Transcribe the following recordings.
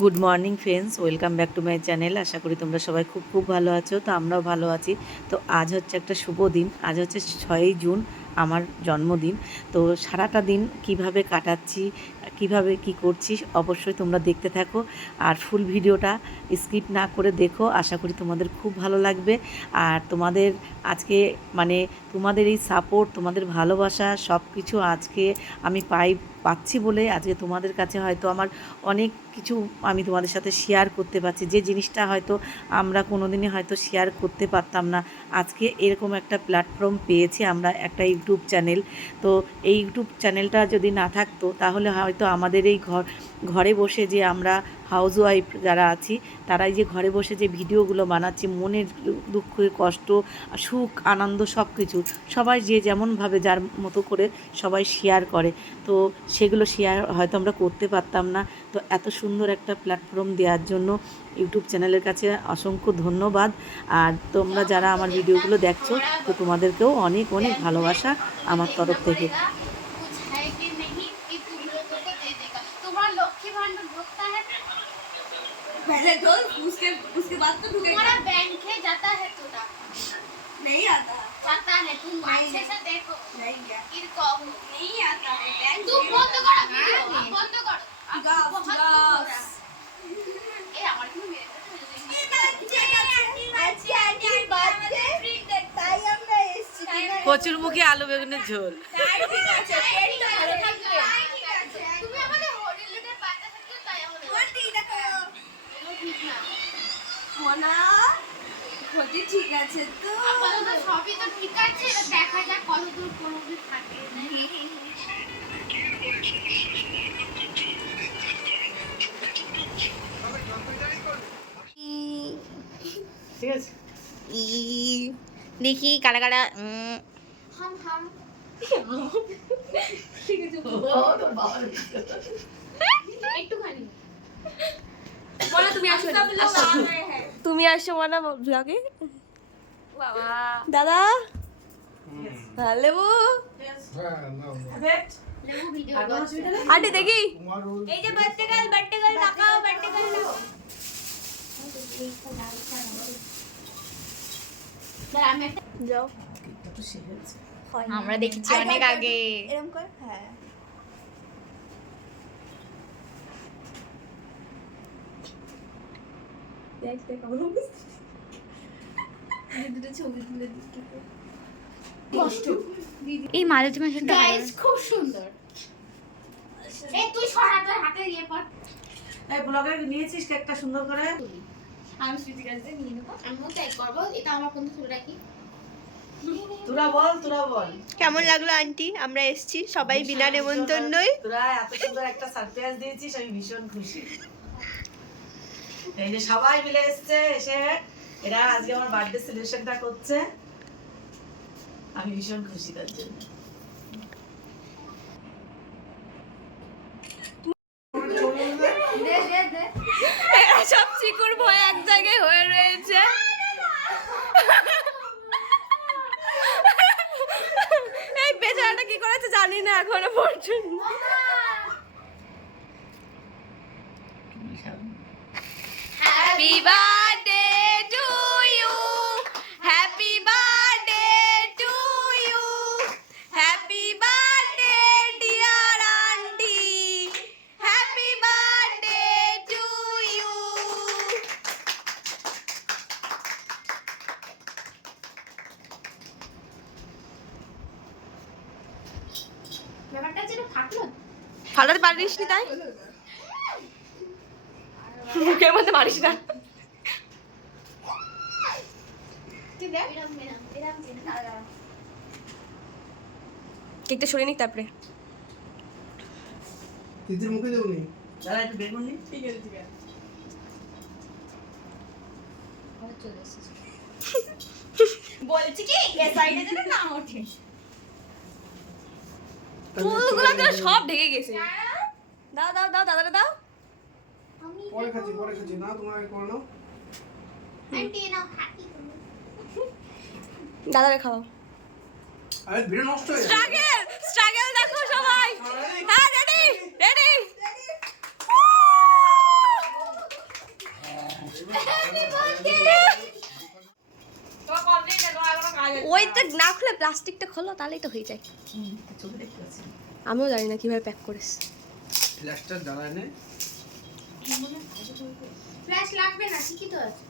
Good morning friends, welcome back to my channel. আশা করি তোমরা সবাই খুব খুব ভালো আছো। তো আমরাও ভালো আছি। তো আজ হচ্ছে একটা শুভ দিন। আজ হচ্ছে 6ই জুন, আমার জন্মদিন। তো সারাটা দিন কিভাবে কাটাচ্ছি, কিভাবে কি করছি, অবশ্যই তোমরা দেখতে থাকো। আর ফুল ভিডিওটা স্কিপ না করে দেখো। আশা করি তোমাদের খুব ভালো লাগবে। আর তোমাদের আজকে তোমাদের এই সাপোর্ট, তোমাদের ভালোবাসা সব কিছু আজকে আমি পাচ্ছি বলে আজকে তোমাদের কাছে হয়তো আমার অনেক কিছু আমি তোমাদের সাথে শেয়ার করতে পারছি, যে জিনিসটা হয়তো আমরা কোনো দিনই হয়তো শেয়ার করতে পারতাম না। আজকে এরকম একটা প্ল্যাটফর্ম পেয়েছি আমরা, একটা ইউটিউব চ্যানেল। তো এই ইউটিউব চ্যানেলটা যদি না থাকতো তাহলে হয়তো আমাদের এই ঘরে বসে যে আমরা হাউসওয়াইফ যারা আছি, তারাই যে ঘরে বসে যে ভিডিওগুলো বানাচ্ছি, মনের দুঃখ, কষ্ট, সুখ, আনন্দ সব কিছু সবাই যে যেমনভাবে যার মতো করে সবাই শেয়ার করে, তো সেগুলো শেয়ার হয়তো আমরা করতে পারতাম না। তো এত সুন্দর একটা প্ল্যাটফর্ম দেওয়ার জন্য ইউটিউব চ্যানেলের কাছে অসংখ্য ধন্যবাদ। আর তোমরা যারা আমার ভিডিওগুলো দেখছো, তো তোমাদেরকেও অনেক অনেক ভালোবাসা আমার তরফ থেকে। पहले दो, उसके बाद तो तुम्हारा बैंक है जाता है थोड़ा नहीं आता जाता है तुम अच्छे से देखो नहीं क्या फिर कहो नहीं आता है बैंक तुम बंद करो वीडियो बंद करो बहुत गास ए আমার কি মেয়ে কচুর মুখে আলু বেগুনের ঝোল। ঠিক আছে তো সবই তো ঠিক আছে, দেখা যাক কতদূর কোনদূর থাকে। ঠিক আছে, দেখি কারা কারা হাম হাম একটুখানি বলো তুমি আসো মানে ব্লগে বাবা দাদা লেবু লেবু ভিডিও আরে দেখি এই যে বার্থডে গার্ল তাকাও বার্থডে গার্ল যাও আমরা দেখেছি অনেক আগে। এরকম কর হ্যাঁ দেখতে কেমন দুটো ছবি তুলে দিচ্ছি কষ্ট এই মালতী মাছটা গাইস খুব সুন্দর। এই তুই সরা তোর হাতে দিয়ে পড়। এই ব্লগে নিয়েছিস কেকটা সুন্দর করে? আমি স্মৃতি কাছে নিয়ে নেব, আমিও তাই করব। এটা আমার বন্ধু তুলে রাখি। তোরা বল কেমন লাগলো আন্টি? আমরা এসেছি সবাই বিনা নেমন্তন্নই। তোরা এত সুন্দর একটা সারপ্রাইজ দিয়েছিস, আমি ভীষণ খুশি। এই যে সবাই মিলে এসেছে, এসে এরা আজকে আমার বার্থডে সেলিব্রেশনটা করছে, আমি ভীষণ খুশি তার জন্য। এরা সব চিকুর ভয় এক জায়গায় হয়ে রয়েছে। এই বেচারাটা কি করেছে জানি না এখনো পর্যন্ত। Happy birthday to you, happy birthday to you, happy birthday dear aunty, happy birthday to you. ব্যাপারটা যেন ফাটলো ফাটাতে পারিস নি তাই মুখের মধ্যে মারিস না। তুই দেখ এরকম কেকটা সরিয়ে নিক তারপরে তিতির মুখে দেবনি যারা একটু বেগুন নি, ঠিক আছে বলছি কি এ সাইডে যেন না ওঠে চুলগুলো তো সব ঢেকে গেছে। দাও দাও দাও দাদারে দাও। পরে খাচ্ছি না, তোমার আগে করে নাও। আন্টি নাও হ্যাপি দাদারে খাওয়াও। আরে ভিডিও নষ্ট হয়ে যাবে। স্ট্রাগল দেখো সবাই। হ্যাঁ রেডি রেডি ওইটা না খুলে প্লাস্টিকটা খোলো তাহলেই তো হয়ে যায়। ছবি দেখতে পাচ্ছি। আমিও জানি না কিভাবে প্যাক করিস। ফ্ল্যাশটা জ্বালায় নে। ফ্ল্যাশ লাগবে না, ঠিকই তো আছে।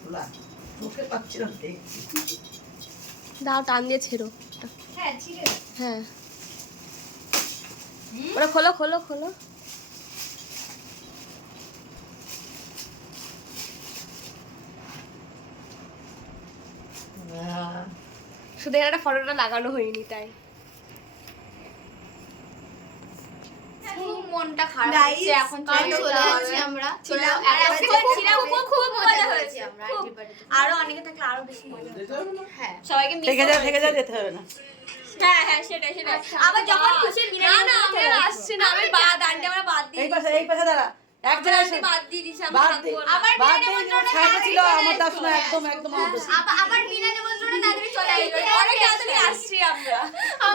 খোলা মুখে পাচ্ছি না দেখছি। দাও টান দিয়ে ছেড়ো। হ্যাঁ ছিঁড়ে হ্যাঁ ওরা খোলো খোলো খোলো। শুধু এখানে ফটোটা লাগানো হয়নি তাই। খুব মনটা খারাপ Guys, হচ্ছে এখন। কারণ চলে চলে যাচ্ছি যাবে। আমরা। ছিলাম, আর আর আজকে খুব ছিলাম, খুব খুব মজা হয়েছে। আমরা খুব। everybody। আরো অনেকে থাকলে আরো বেশি মজা হতো। হ্যাঁ সবাইকে মিস থেকে যা যেতে হবে না। হ্যাঁ হ্যাঁ সেটাই সেটাই। আবার যখন খুশি না না আমি আর আসছি না, আমি বাদ আন্টি আমরা বাদ দিয়ে এই পাশে দাঁড়া এক আমরা জায়গায় আন্টি বাদ দিয়ে দিছি, আমি বাদ থাকবো দে। না। আবার বাদ বিনা দে, নিমন্ত্রণে ছাড়া ছিল তাড়াতাড়ি আমার চলে দাস না, আসবো। একদম অবশ্যই। আবার বিনা নিমন্ত্রণে তাড়াতাড়ি চলে আসবো। অনেক তাড়াতাড়ি আসছি আমরা।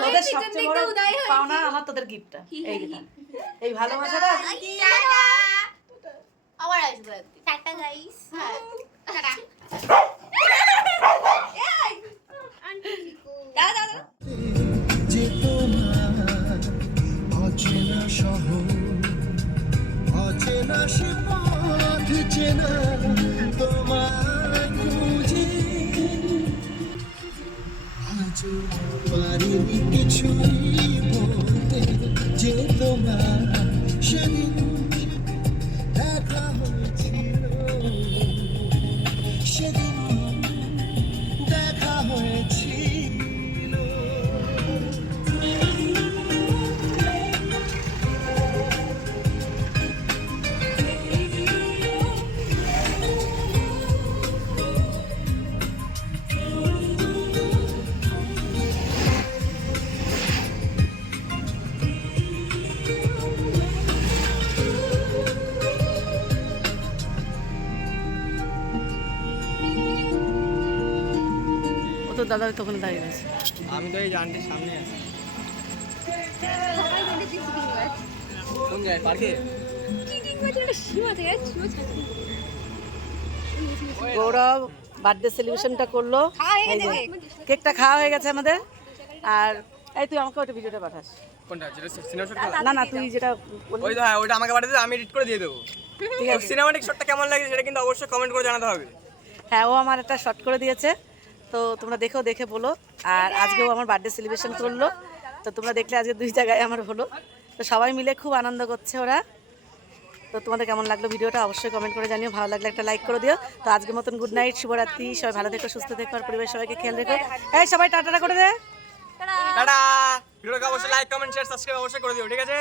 তোদের সবচেয়ে বড় পাওনা আমার তোদের গিফটটা এইটা, এই ভালোবাসাটা। টাটা। আবার আসবো একদিন। Tata guys. হ্যাঁ টাটা। দাদা দাদা যে তোমার অচেনা শহর, অচেনা সে পথ চেনা তোমায় খুঁজে, আজও পারিনি কিছুই বলতে, যে তোমার সেদিন দেখা হয়েছিল, সেদিন দেখা হয়েছিল। ও তো দাদা তখন দাঁড়িয়ে আছে। আমি তো এই জানটির সামনে আছি। কোন যায় পার্কে? চিটিং করে একটা সীমা থেকে সীমা ছাড়তে। গৌরব বার্থডে সেলিব্রেশনটা করলো, এই যে কেকটা খাওয়া হয়ে গেছে আমাদের। আর এই তুই আমাকে ওটা ভিডিওটা পাঠাস। কোনটা যেটা সিনেমা শট করা? না না তুই যেটা বললি, ওই তো হ্যাঁ, ওইটা আমাকে পাঠিয়ে দিও, আমি এডিট করে দিয়ে দেবো। ঠিক আছে। সিনেমাটিক শটটা কেমন লাগে সেটা কিন্তু অবশ্যই কমেন্ট করে জানাতে হবে। হ্যাঁ ও আমার একটা শর্ট করে দিয়েছে, তো তোমরা দেখে বলো। আর আজকেও আমার বার্থডে সেলিব্রেশন করলো, তো তোমরা দেখলে আজকে দুই জায়গায় আমার হলো। তো সবাই মিলে খুব আনন্দ করছে ওরা। তো তোমাদের কেমন লাগলো ভিডিওটা অবশ্যই কমেন্ট করে জানিও, ভালো লাগলে একটা লাইক করে দিও। তো আজকের মতন গুড নাইট, শুভরাত্রি, সবাই ভালো থেকো, সুস্থ থেকো, আর পরিবারের সবাইকে খেয়াল রেখো। এই সবাই টাটা করে দে। টাটা। ভিডিওটাকে অবশ্যই লাইক কমেন্ট শেয়ার সাবস্ক্রাইব অবশ্যই করে দিও, ঠিক আছে?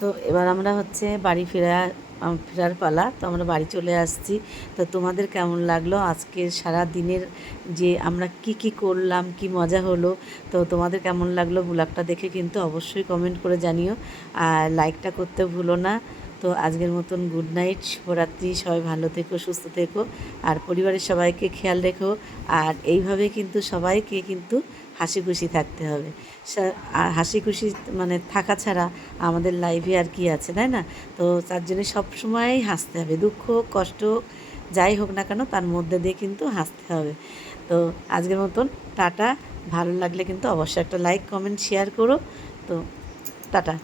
তো এবার আমরা হচ্ছে বাড়ি ফেরার পালা। তো আমরা বাড়ি চলে আসছি। তো তোমাদের কেমন লাগলো আজকের সারা দিনের যে আমরা কি করলাম, কি মজা হলো, তো তোমাদের কেমন লাগলো ব্লগটা দেখে কিন্তু অবশ্যই কমেন্ট করে জানিও, আর লাইকটা করতে ভুলো না। তো আজকের মতন গুড নাইট, শুভরাত্রি, সবাই ভালো থেকো, সুস্থ থেকো, আর পরিবারের সবাইকে খেয়াল রেখো। আর এইভাবে কিন্তু সবাইকে কিন্তু হাসি খুশি থাকতে হবে। আর হাসি খুশি মানে থাকা ছাড়া আমাদের লাইফে আর কি আছে, তাই না? তো তার জন্য সবসময়ই হাসতে হবে, দুঃখ কষ্ট যাই হোক না কেন তার মধ্যে দিয়ে কিন্তু হাসতে হবে। তো আজকের মতন টাটা। ভালো লাগলে কিন্তু অবশ্যই একটা লাইক কমেন্ট শেয়ার করো। তো টাটা।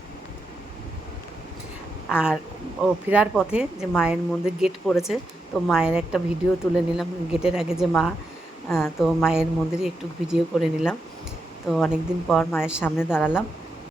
আর ও ফেরার পথে যে মায়ের মন্দির গেট পড়েছে, তো মায়ের একটা ভিডিও তুলে নিলাম, গেটের আগে যে মা, তো মায়ের মন্দিরে একটু ভিডিও করে নিলাম। তো অনেক দিন পর মায়ের সামনে দাঁড়ালাম।